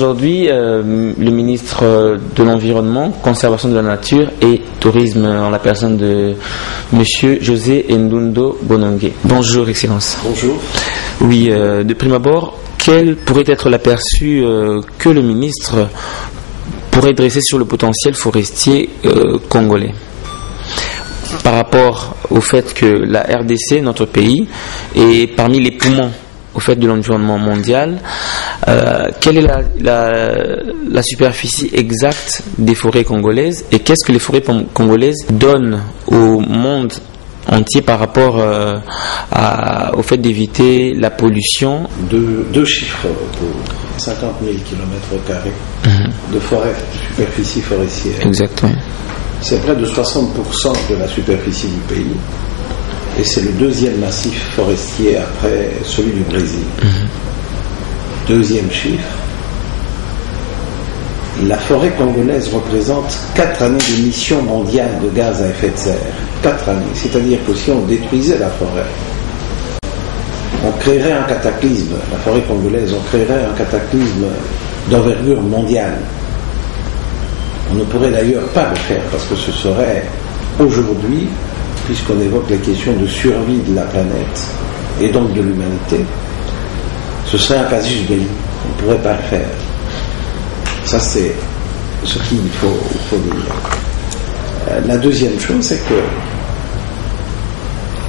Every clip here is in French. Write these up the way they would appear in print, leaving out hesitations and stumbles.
aujourd'hui, le ministre de l'Environnement, Conservation de la Nature et Tourisme, en la personne de Monsieur José Ndundo Bonongue. Bonjour, Excellence. Bonjour. Oui, de prime abord, quel pourrait être l'aperçu que le ministre pourrait dresser sur le potentiel forestier congolais par rapport au fait que la RDC, notre pays, est parmi les poumons au fait de l'environnement mondial? Quelle est la superficie exacte des forêts congolaises et qu'est-ce que les forêts congolaises donnent au monde entier par rapport au fait d'éviter la pollution? Deux chiffres pour 50 000 km² de forêt, de superficie forestière. Exactement. C'est près de 60% de la superficie du pays. Et c'est le deuxième massif forestier après celui du Brésil. Deuxième chiffre, la forêt congolaise représente 4 années d'émissions mondiales de gaz à effet de serre. 4 années. C'est-à-dire que si on détruisait la forêt, on créerait un cataclysme. La forêt congolaise, on créerait un cataclysme d'envergure mondiale. On ne pourrait d'ailleurs pas le faire parce que ce serait aujourd'hui, puisqu'on évoque les questions de survie de la planète et donc de l'humanité, ce serait un casus belli. On ne pourrait pas le faire. Ça, c'est ce qu'il faut dire. La deuxième chose, c'est que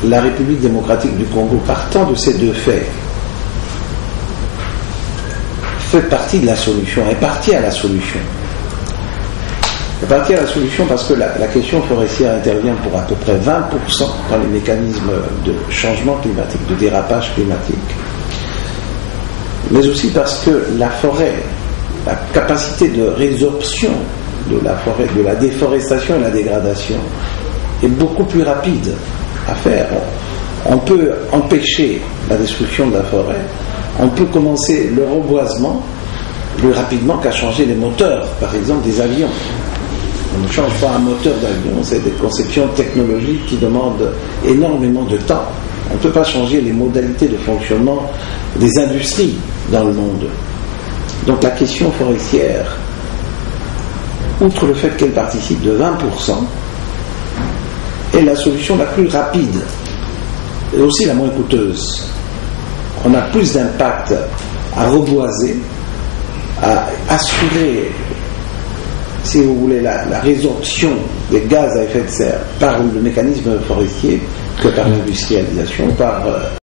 la République démocratique du Congo, partant de ces deux faits, fait partie de la solution, est partie à la solution. C'est parti à la solution parce que la question forestière intervient pour à peu près 20% dans les mécanismes de changement climatique, de dérapage climatique, mais aussi parce que la forêt, la capacité de résorption de la forêt, de la déforestation et la dégradation est beaucoup plus rapide à faire. On peut empêcher la destruction de la forêt, on peut commencer le reboisement plus rapidement qu'à changer les moteurs, par exemple des avions. On ne change pas un moteur d'avion, c'est des conceptions technologiques qui demandent énormément de temps. On ne peut pas changer les modalités de fonctionnement des industries dans le monde. Donc la question forestière, outre le fait qu'elle participe de 20%, est la solution la plus rapide et aussi la moins coûteuse. On a plus d'impact à reboiser, à assurer, si vous voulez, la résorption des gaz à effet de serre par le mécanisme forestier que par l'industrialisation, par